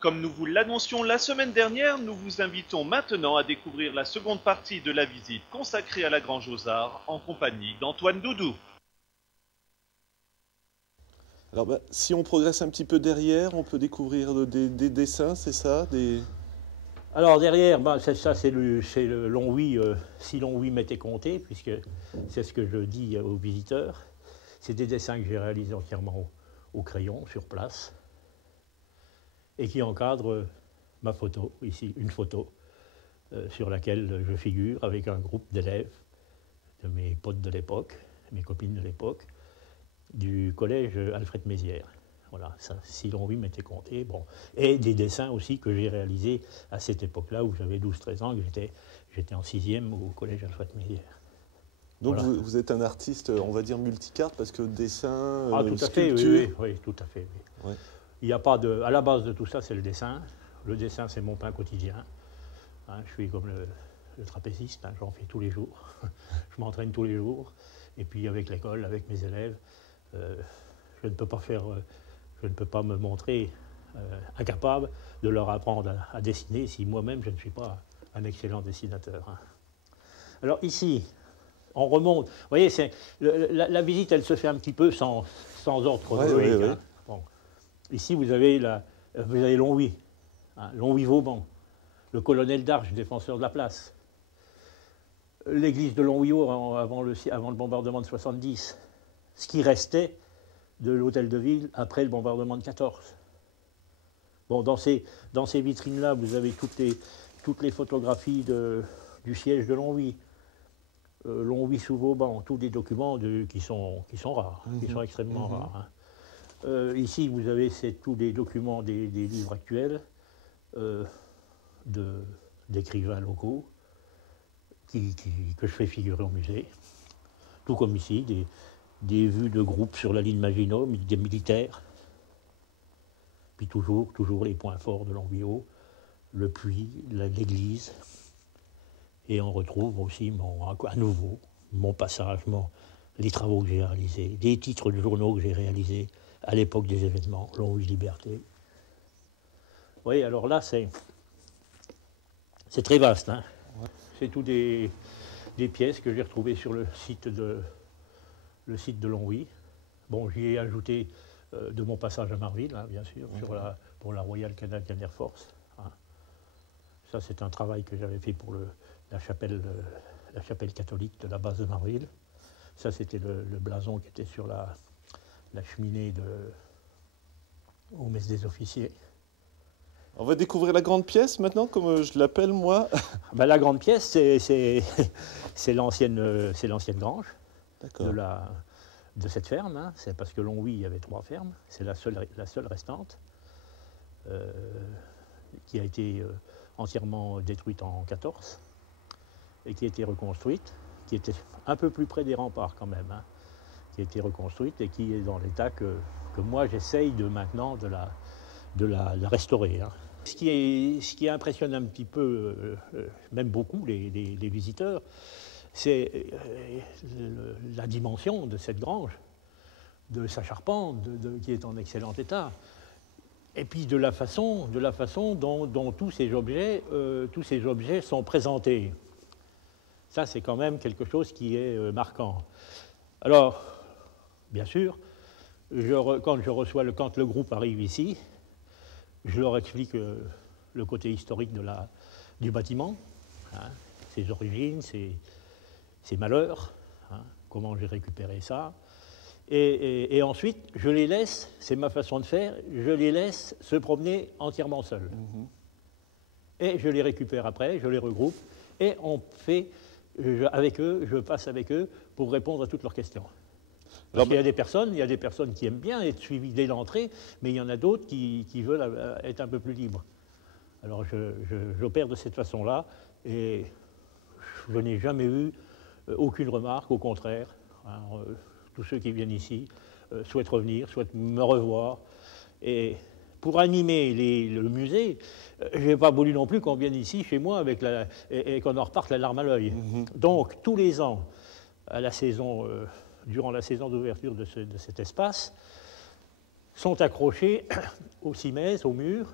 Comme nous vous l'annoncions la semaine dernière, nous vous invitons maintenant à découvrir la seconde partie de la visite consacrée à la Grange aux Arts en compagnie d'Antoine Doudou. Alors, si on progresse un petit peu derrière, on peut découvrir des dessins, c'est ça Alors derrière, ça c'est le long oui, si long oui m'était compté, puisque c'est ce que je dis aux visiteurs. C'est des dessins que j'ai réalisés entièrement au crayon, sur place, et qui encadrent ma photo, ici, une photo, sur laquelle je figure avec un groupe d'élèves, de mes potes de l'époque, mes copines de l'époque, du collège Alfred Mézières. Voilà, ça, si l'envie m'était compté. Bon. Et des dessins aussi que j'ai réalisés à cette époque-là, où j'avais 12-13 ans, que j'étais en 6e au collège Alfred Mézières. Donc Voilà. vous êtes un artiste, on va dire, multicarte, parce que dessin, tout à fait, sculpture... oui, tout à fait. Oui. Ouais. Il n'y a pas de... À la base de tout ça, c'est le dessin. Le dessin, c'est mon pain quotidien. Hein, je suis comme le trapéziste, hein, j'en fais tous les jours. Je m'entraîne tous les jours. Et puis avec l'école, avec mes élèves, je ne peux pas faire... je ne peux pas me montrer incapable de leur apprendre à dessiner si moi-même je ne suis pas un excellent dessinateur. Hein. Alors ici, on remonte. Vous voyez, la visite, elle se fait un petit peu sans ordre chronologique. Ouais. Hein. Bon. Ici, vous avez Longwy, hein, Longwy-Vauban, le colonel d'Arche, défenseur de la place. L'église de Longwy-Haut avant le bombardement de 70. Ce qui restait de l'hôtel de ville après le bombardement de 14. Bon, dans ces vitrines-là, vous avez toutes les photographies du siège de Longwy. Longwy-sous-Vauban, tous des documents qui sont rares, qui sont extrêmement rares. Hein. Ici, vous avez tous des documents des livres actuels d'écrivains locaux que je fais figurer au musée. Tout comme ici, des vues de groupes sur la ligne Maginot, des militaires. Puis toujours les points forts de Longwy-Haut, le puits, l'église. Et on retrouve aussi à nouveau mon passage, les travaux que j'ai réalisés, des titres de journaux que j'ai réalisés à l'époque des événements, Longwy Liberté. Vous voyez, alors là, c'est très vaste. Hein. Ouais. C'est tout des pièces que j'ai retrouvées sur le site de Longwy. Bon, j'y ai ajouté de mon passage à Marville, hein, bien sûr, pour la Royal Canadian Air Force. Hein. Ça, c'est un travail que j'avais fait pour la chapelle catholique de la base de Marville. Ça, c'était le blason qui était sur la cheminée au mess des officiers. On va découvrir la grande pièce maintenant, comme je l'appelle moi. La grande pièce, c'est l'ancienne grange de cette ferme. Hein. C'est parce que Longwy, il y avait 3 fermes. C'est la seule restante qui a été entièrement détruite en 14 et qui a été reconstruite, qui était un peu plus près des remparts quand même, hein, qui a été reconstruite et qui est dans l'état que moi j'essaye maintenant de la restaurer. Hein. Ce qui impressionne un petit peu, même beaucoup les visiteurs, c'est la dimension de cette grange, de sa charpente, qui est en excellent état, et puis de la façon dont tous ces objets sont présentés. Ça, c'est quand même quelque chose qui est marquant. Alors, bien sûr, quand le groupe arrive ici, je leur explique le côté historique du bâtiment, hein, ses origines, ses malheurs, hein, comment j'ai récupéré ça. Et ensuite, je les laisse, c'est ma façon de faire, je les laisse se promener entièrement seuls. Et je les récupère après, je les regroupe, et je passe avec eux pour répondre à toutes leurs questions. Parce qu'il y a des personnes qui aiment bien être suivies dès l'entrée, mais il y en a d'autres qui veulent être un peu plus libres. Alors j'opère de cette façon-là, et je n'ai jamais eu aucune remarque, au contraire. Hein, tous ceux qui viennent ici souhaitent revenir, souhaitent me revoir. Et pour animer le musée, je n'ai pas voulu non plus qu'on vienne ici, chez moi, et qu'on en reparte la larme à l'œil. Donc, tous les ans, durant la saison d'ouverture de cet espace, sont accrochés aux cimaises, au mur,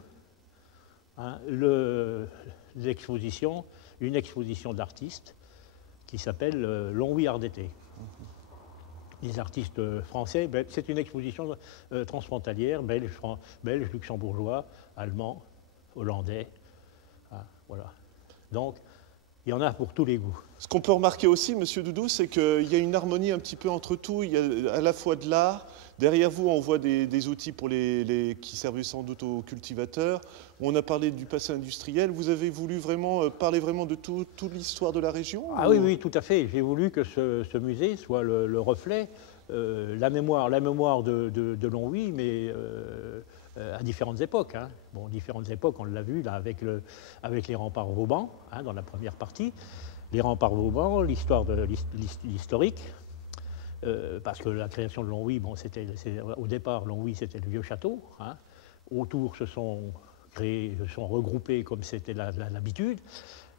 hein, une exposition d'artistes qui s'appelle Longwy Art d'été. Les artistes français, c'est une exposition transfrontalière, belge, luxembourgeois, allemand, hollandais. Hein, voilà. Donc, il y en a pour tous les goûts. Ce qu'on peut remarquer aussi, Monsieur Doudou, c'est qu'il y a une harmonie un petit peu entre tout. Il y a à la fois de l'art. Derrière vous, on voit des outils pour qui servent sans doute aux cultivateurs. On a parlé du passé industriel. Vous avez voulu vraiment parler vraiment de toute l'histoire de la région? Ah oui, oui, tout à fait. J'ai voulu que ce musée soit le reflet, la mémoire de Longwy, mais à différentes époques. Hein. Bon, différentes époques, on l'a vu là avec les remparts Vauban, hein, dans la première partie. Les remparts Vauban, l'historique, parce que la création de Longwy, bon, au départ, Longwy, c'était le vieux château. Hein. Autour se sont regroupés, comme c'était l'habitude,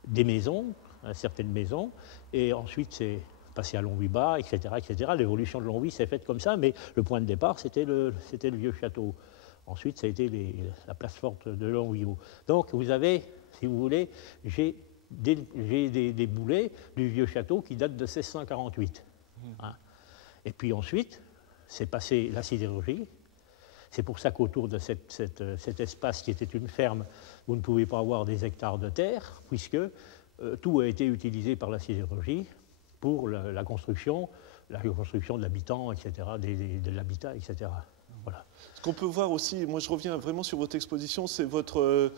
des maisons, certaines maisons, et ensuite c'est passé à Longwy-Bas, etc., etc. L'évolution de Longwy s'est faite comme ça, mais le point de départ, c'était le vieux château. Ensuite, ça a été la place forte de Longwy-Haut. Donc, vous avez, si vous voulez, j'ai des boulets du vieux château qui datent de 1648. Hein. Et puis ensuite, c'est passé la sidérurgie. C'est pour ça qu'autour de cet espace qui était une ferme, vous ne pouvez pas avoir des hectares de terre, puisque tout a été utilisé par la sidérurgie pour la construction de l'habitant, etc., de l'habitat, etc. Voilà. Ce qu'on peut voir aussi, moi je reviens vraiment sur votre exposition, c'est votre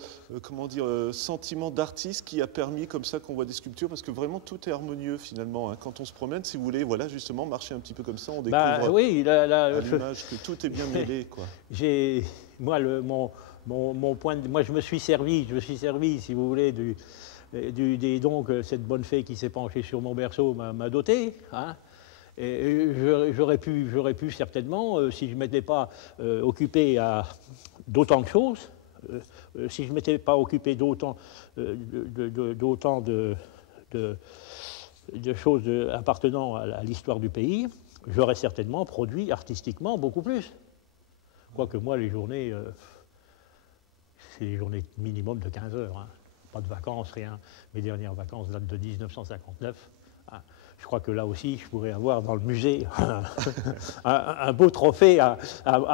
sentiment d'artiste qui a permis comme ça qu'on voit des sculptures, parce que vraiment tout est harmonieux finalement. Hein. Quand on se promène, si vous voulez, voilà justement marcher un petit peu comme ça, on découvre oui, à l'image que tout est bien mêlé, quoi. Moi, moi je me suis servi, si vous voulez, des dons que cette bonne fée qui s'est penchée sur mon berceau m'a doté. Hein. Et j'aurais pu certainement, si je ne m'étais pas occupé à d'autant de choses, si je ne m'étais pas occupé d'autant de choses appartenant à l'histoire du pays, j'aurais certainement produit artistiquement beaucoup plus. Quoique moi, les journées, c'est des journées minimum de 15 heures. Hein. Pas de vacances, rien. Mes dernières vacances datent de 1959. Hein. Je crois que là aussi, je pourrais avoir dans le musée un beau trophée à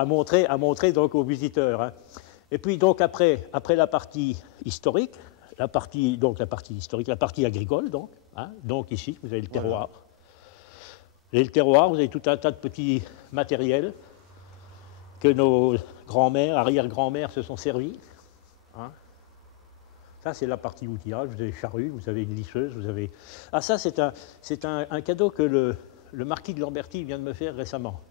montrer donc aux visiteurs. Hein. Et puis donc après la partie historique, la partie agricole, donc ici, vous avez le terroir. Voilà. Vous avez le terroir, vous avez tout un tas de petits matériels que nos grands-mères, arrière-grands-mères se sont servis. Hein. Ça, c'est la partie outillage. Vous avez charrue, vous avez une lisseuse, vous avez... Ah, ça, c'est un cadeau que le marquis de Lamberty vient de me faire récemment.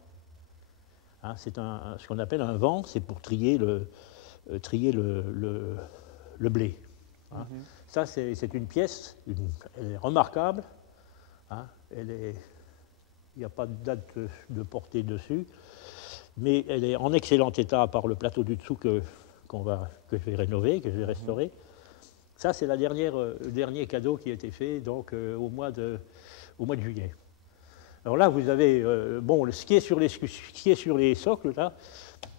Hein, c'est ce qu'on appelle un vent, c'est pour trier le blé. Hein. Ça, c'est une pièce, elle est remarquable. Hein, il n'y a pas de date de portée dessus, mais elle est en excellent état par le plateau du dessous que je vais rénover, que je vais restaurer. Ça, c'est le dernier cadeau qui a été fait donc, au mois de juillet. Alors là, vous avez... ce qui est sur les socles, là,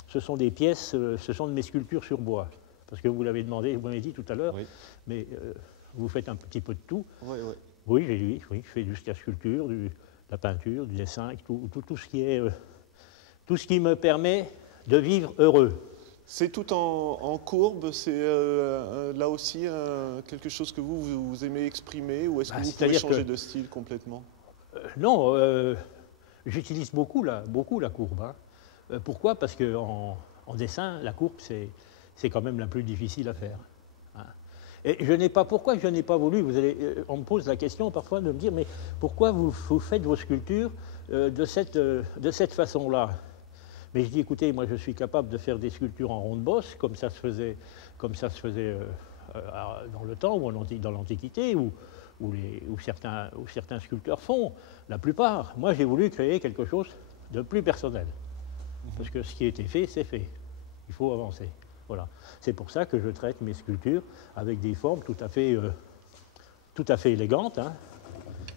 ce sont des pièces, ce sont de mes sculptures sur bois. Parce que vous l'avez demandé, vous m'avez dit tout à l'heure, oui. Mais vous faites un petit peu de tout. Oui, oui. Oui, je fais de la sculpture, de la peinture, du dessin, tout ce qui me permet de vivre heureux. C'est tout en courbe, c'est là aussi quelque chose que vous aimez exprimer, ou est-ce que vous pouvez changer de style complètement? Non, j'utilise beaucoup la courbe. Hein. Pourquoi? Parce qu'en dessin, la courbe, c'est quand même la plus difficile à faire. Hein. Et pourquoi je n'ai pas voulu, on me pose la question parfois de me dire, mais pourquoi vous faites vos sculptures de cette façon-là? Mais je dis, écoutez, moi je suis capable de faire des sculptures en ronde bosse, comme ça se faisait dans le temps, ou dans l'Antiquité, où certains sculpteurs font, la plupart. Moi j'ai voulu créer quelque chose de plus personnel. Parce que ce qui a été fait, c'est fait. Il faut avancer. Voilà. C'est pour ça que je traite mes sculptures avec des formes tout à fait élégantes. Hein.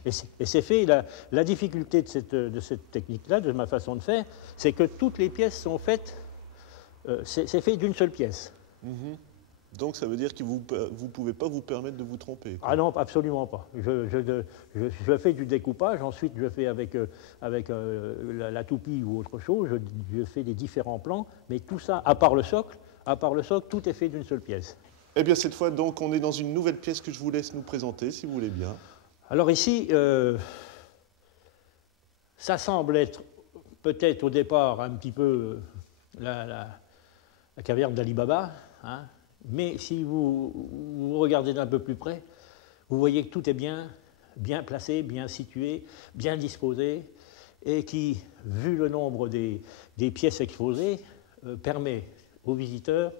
Et c'est fait, la difficulté de cette technique-là, de ma façon de faire, c'est que toutes les pièces sont faites, c'est fait d'une seule pièce. Donc ça veut dire que vous ne pouvez pas vous permettre de vous tromper, quoi. Ah non, absolument pas. Je fais du découpage, ensuite je fais avec la toupie ou autre chose, je fais des différents plans, mais tout ça, à part le socle, tout est fait d'une seule pièce. Eh bien cette fois, donc, on est dans une nouvelle pièce que je vous laisse nous présenter, si vous voulez bien. Alors ici, ça semble être peut-être au départ un petit peu la caverne d'Ali Baba, hein, mais si vous regardez d'un peu plus près, vous voyez que tout est bien placé, bien situé, bien disposé, et qui, vu le nombre des pièces exposées, permet aux visiteurs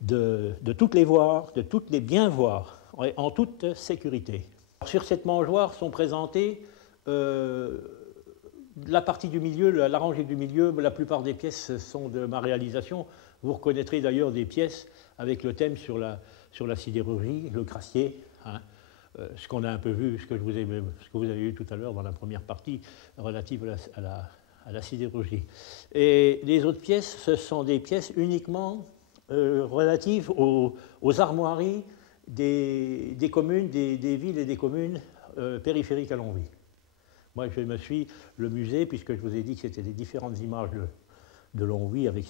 de toutes les voir, de toutes les bien voir, en toute sécurité. Sur cette mangeoire sont présentées la partie du milieu, la rangée du milieu. La plupart des pièces sont de ma réalisation. Vous reconnaîtrez d'ailleurs des pièces avec le thème sur la sidérurgie, le crassier, hein, ce qu'on a un peu vu, ce que vous avez vu tout à l'heure dans la première partie relative à la sidérurgie. Et les autres pièces, ce sont des pièces uniquement relatives aux armoiries des communes, des villes et des communes périphériques à Longwy. Moi, je me suis le musée, puisque je vous ai dit que c'était les différentes images de Longwy avec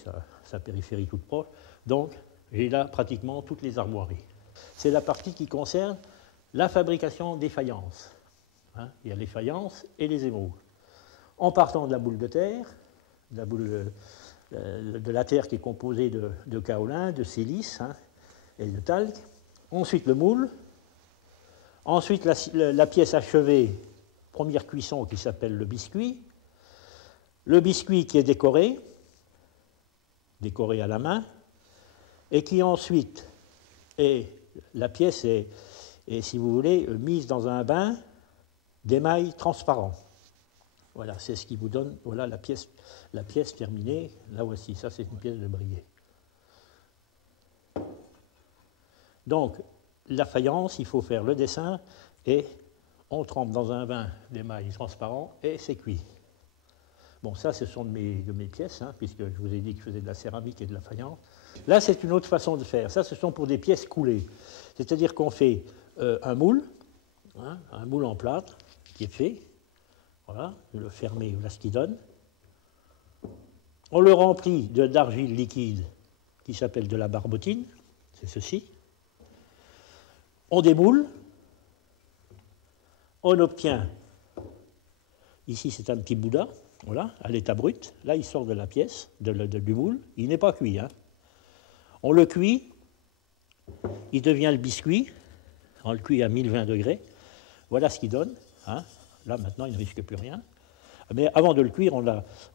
sa périphérie toute proche. Donc, j'ai là pratiquement toutes les armoiries. C'est la partie qui concerne la fabrication des faïences. Hein, il y a les faïences et les émaux. En partant de la boule de terre, de la terre qui est composée de kaolin, de silice, hein, et de talc. Ensuite le moule. Ensuite la pièce achevée, première cuisson qui s'appelle le biscuit. Le biscuit qui est décoré à la main, et qui ensuite la pièce est, si vous voulez, mise dans un bain d'émail transparent. Voilà, c'est ce qui vous donne, voilà la pièce terminée. Là voici, ça c'est une pièce de brillet. Donc, la faïence, il faut faire le dessin et on trempe dans un bain d'émail transparent et c'est cuit. Bon, ça, ce sont de mes pièces, hein, puisque je vous ai dit que je faisais de la céramique et de la faïence. Là, c'est une autre façon de faire. Ça, ce sont pour des pièces coulées. C'est-à-dire qu'on fait un moule, hein, un moule en plâtre qui est fait. Voilà, le fermé, voilà ce qu'il donne. On le remplit d'argile liquide qui s'appelle de la barbotine, c'est ceci. On démoule. On obtient, ici c'est un petit Bouddha, voilà, à l'état brut. Là, il sort de la pièce, du moule. Il n'est pas cuit, hein. On le cuit, il devient le biscuit. On le cuit à 1020 degrés. Voilà ce qu'il donne, hein. Là, maintenant, il ne risque plus rien. Mais avant de le cuire,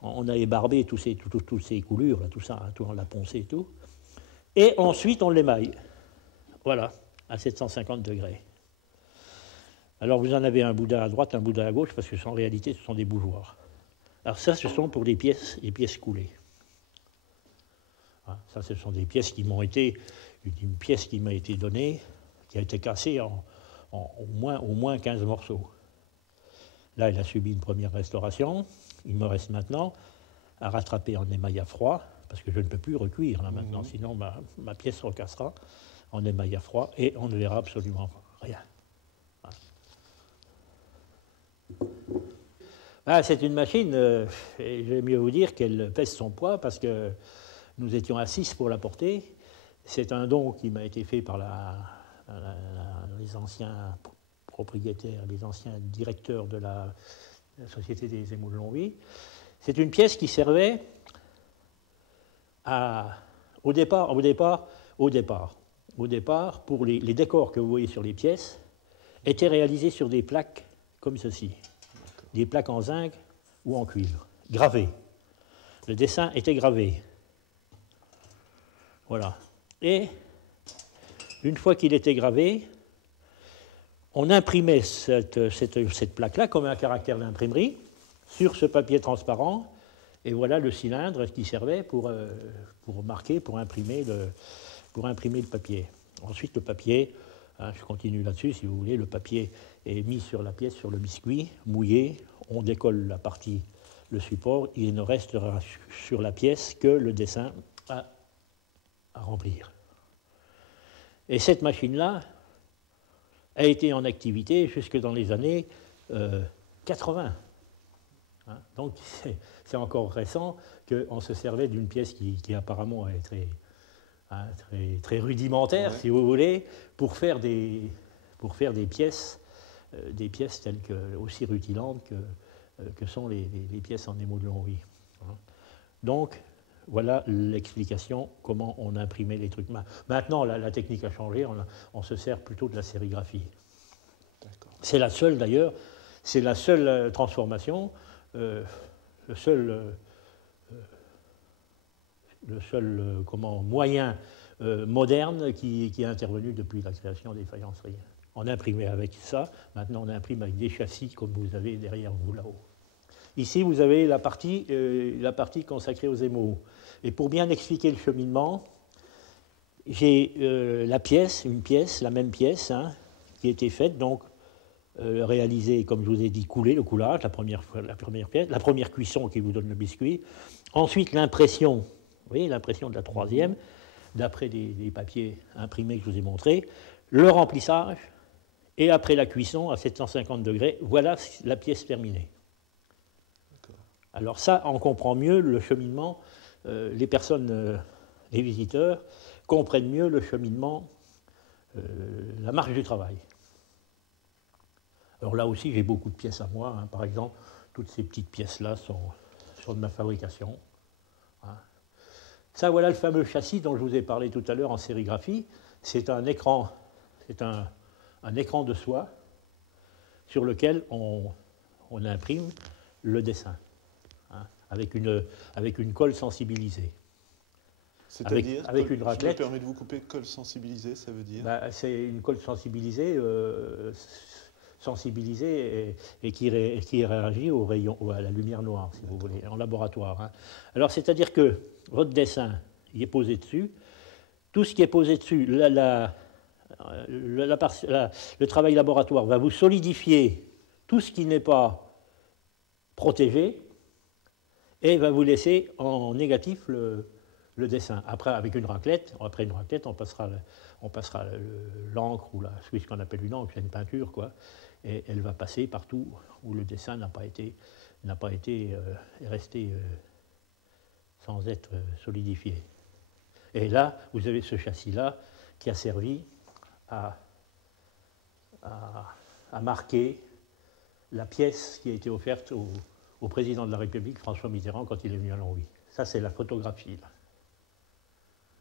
on a ébarbé toutes ces coulures, là, tout ça, hein, on l'a poncé et tout. Et ensuite, on l'émaille. Voilà, à 750 degrés. Alors, vous en avez un Bouddha à droite, un Bouddha à gauche, parce que en réalité, ce sont des bougeoirs. Alors ça, ce sont pour les pièces coulées. Hein, ça, ce sont des pièces qui m'ont été... Une pièce qui m'a été donnée, qui a été cassée en au moins 15 morceaux. Là, elle a subi une première restauration. Il me reste maintenant à rattraper en émail à froid, parce que je ne peux plus recuire là maintenant, sinon ma pièce se recassera en émail à froid et on ne verra absolument rien. Ah, c'est une machine, et je vais mieux vous dire qu'elle pèse son poids, parce que nous étions à 6 pour la porter. C'est un don qui m'a été fait par les anciens propriétaires, les anciens directeurs de la Société des émaux de Longwy. C'est une pièce qui servait au départ, pour les décors que vous voyez sur les pièces, étaient réalisés sur des plaques comme ceci, des plaques en zinc ou en cuivre, gravées. Le dessin était gravé. Voilà. Et une fois qu'il était gravé, on imprimait cette plaque-là comme un caractère d'imprimerie sur ce papier transparent, et voilà le cylindre qui servait pour marquer, pour imprimer le papier. Ensuite, le papier, hein, je continue là-dessus si vous voulez, le papier est mis sur la pièce, sur le biscuit, mouillé, on décolle la partie, le support, il ne restera sur la pièce que le dessin à remplir. Et cette machine-là a été en activité jusque dans les années 80. Hein, donc c'est encore récent qu'on se servait d'une pièce qui apparemment est très rudimentaire, ouais, si vous voulez, pour faire des pièces telles que, aussi rutilantes que sont les pièces en émaux de Longwy. Hein. Donc, voilà l'explication comment on imprimait les trucs. Maintenant, la technique a changé, on se sert plutôt de la sérigraphie. C'est la seule, d'ailleurs, c'est la seule transformation, le seul moyen moderne qui est intervenu depuis la création des faïenceries. On imprimait avec ça, maintenant on imprime avec des châssis comme vous avez derrière vous là-haut. Ici, vous avez la partie consacrée aux émaux. Et pour bien expliquer le cheminement, j'ai la même pièce, hein, qui a été faite, donc réalisée, comme je vous ai dit, couler, le coulage, la première pièce, la première cuisson qui vous donne le biscuit. Ensuite, l'impression, vous voyez, l'impression de la troisième, d'après des papiers imprimés que je vous ai montrés, le remplissage, et après la cuisson à 750 degrés, voilà la pièce terminée. Alors ça, on comprend mieux le cheminement, les personnes, les visiteurs, comprennent mieux le cheminement, la marche du travail. Alors là aussi, j'ai beaucoup de pièces à moi, hein. Par exemple, toutes ces petites pièces-là sont de ma fabrication. Hein. Ça, voilà le fameux châssis dont je vous ai parlé tout à l'heure en sérigraphie. C'est un écran de soie sur lequel on imprime le dessin, hein, avec une colle sensibilisée. C'est-à-dire, avec une raclette. Je me permets de vous couper, colle sensibilisée, ça veut dire c'est une colle sensibilisée, et qui réagit au rayon, à la lumière noire, si vous voulez, en laboratoire. Hein. Alors, c'est-à-dire que votre dessin, il est posé dessus. Tout ce qui est posé dessus, le travail laboratoire va vous solidifier tout ce qui n'est pas protégé et va vous laisser en négatif le dessin. Après, avec une raclette, on passera l'encre ou ce qu'on appelle une encre, c'est une peinture, quoi, et elle va passer partout où le dessin n'a pas été resté sans être solidifié. Et là, vous avez ce châssis-là qui a servi à marquer la pièce qui a été offerte au président de la République, François Mitterrand, quand il est venu à Longwy. Ça, c'est la photographie, là.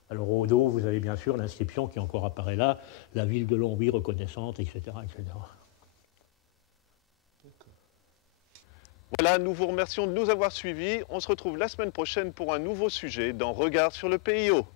Alors au dos, vous avez bien sûr l'inscription qui encore apparaît là, la ville de Longwy reconnaissante, etc., etc. Voilà, nous vous remercions de nous avoir suivis. On se retrouve la semaine prochaine pour un nouveau sujet dans Regard sur le PIO.